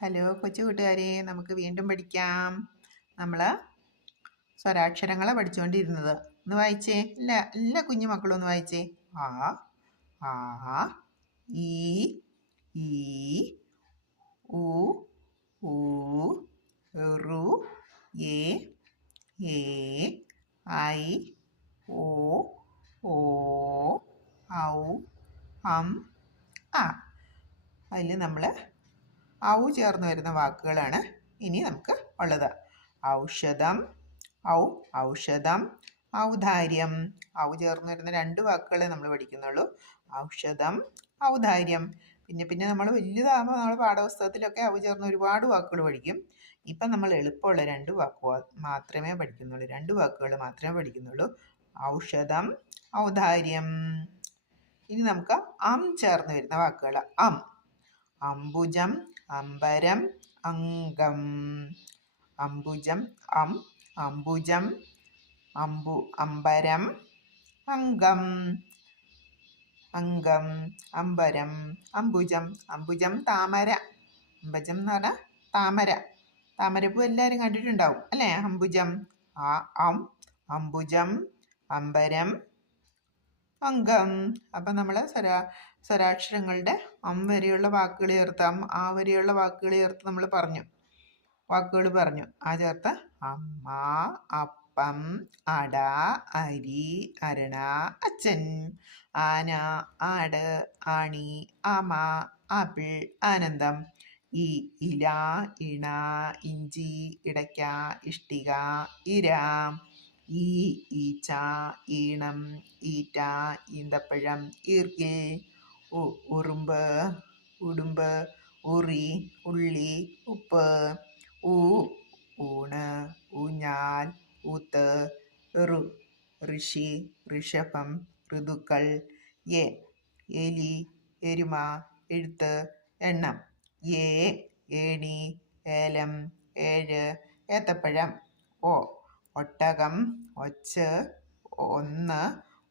Hello കൊച്ചു കൂട്ടുകാരെ, നമുക്ക് വീണ്ടും പഠിക്കാം. നമ്മൾ സ്വരാക്ഷരങ്ങളെ പഠിച്ചുകൊണ്ടിരുന്നത്. ഒന്ന് വായിച്ചേ, എല്ലാ കുഞ്ഞു മക്കളും ഒന്ന് വായിച്ചേ. ആ, ആ, ഈ, ഈ, ഉ, ഊ, ഋ, എ, ഐ, ഓ, ഔ, ആ. അതിൽ നമ്മൾ ഔ ചേർന്ന് വരുന്ന വാക്കുകളാണ് ഇനി നമുക്ക് ഉള്ളത്. ഔഷധം, ഔഷധം, ഔദാര്യം. ഔ ചേർന്ന് വരുന്ന 2 വാക്കുകളെ നമ്മൾ പഠിക്കുന്നുള്ളൂ. ഔഷധം, ഔദാര്യം. പിന്നെ നമ്മൾ വലുതാകുമ്പോൾ നമ്മൾ പാഠപുസ്തകത്തിലൊക്കെ ഔ ചേർന്ന് ഒരുപാട് വാക്കുകൾ പഠിക്കും. ഇപ്പം നമ്മൾ എളുപ്പമുള്ള 2 വാക്കുകൾ മാത്രമേ പഠിക്കുന്നുള്ളൂ. 2 വാക്കുകൾ മാത്രമേ പഠിക്കുന്നുള്ളൂ. ഔഷധം, ഔദാര്യം. ഇനി നമുക്ക് ചേർന്ന് വരുന്ന വാക്കുകൾ. അംബുജം, അംബരം, അംഗം. അംബുജം, അംബുജം, അംബരം, അംഗം. അംഗം, അംബരം, അംബുജം. അംബുജം താമര. അംബുജം എന്ന് പറഞ്ഞാൽ താമര. താമരപ്പൂ എല്ലാവരും കണ്ടിട്ടുണ്ടാവും അല്ലേ? അംബുജം. അംബുജം, അംബരം, അംഗം. അപ്പം നമ്മൾ സ്വരാക്ഷരങ്ങളുടെ വരെയുള്ള വാക്കുകൾ ചേർത്ത് ആ വരെയുള്ള വാക്കുകൾ ചേർത്ത് നമ്മൾ വാക്കുകൾ പറഞ്ഞു. ആ ചേർത്ത് അമ്മ, അപ്പം, അട, അരി, അരണ, അച്ഛൻ. ആന, ആട്, ആണി, ആമ, ആപ്പിൾ, ആനന്ദം. ഇല, ഇണ, ഇഞ്ചി, ഇടയ്ക്ക, ഇഷ്ടിക, ഇര. ഈച്ച, ഈണം, ഈറ്റ, ഈന്തപ്പഴം, ഈർക്കിൽ. ഉറുമ്പ്, ഉടുമ്പ്, ഉറി, ഉള്ളി, ഉപ്പ്. ഊണ്, ഊഞ്ഞാൽ, ഊത്ത്, ഋഷി, ഋഷഭം, ഋതുക്കൾ. എലി, എരുമ, എഴുത്ത്, എണ്ണം. ഏണി, ഏലം, ഏഴ്, ഏത്തപ്പഴം. ഒട്ടകം, ഒച്ച്, ഒന്ന്,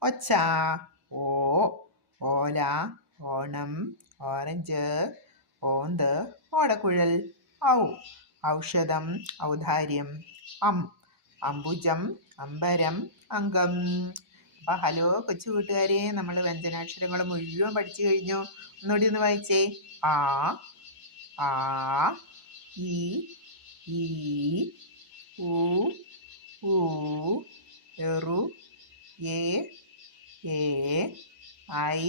ഒച്ച. ഓല, ഓണം, ഓറഞ്ച്, ഓന്ത്, ഓടക്കുഴൽ. ഔഷധം, ഔദാര്യം, അംബുജം, അംബരം, അംഗം. അപ്പം ഹലോ കൊച്ചു കൂട്ടുകാരെ, നമ്മൾ വ്യഞ്ജനാക്ഷരങ്ങൾ മുഴുവൻ പഠിച്ചു കഴിഞ്ഞു. ഒന്നുകൂടി ഒന്ന് വായിച്ചേ. ആ, ഈ, ഊ, ഋ, എ, ഐ,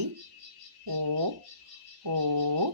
ഓ,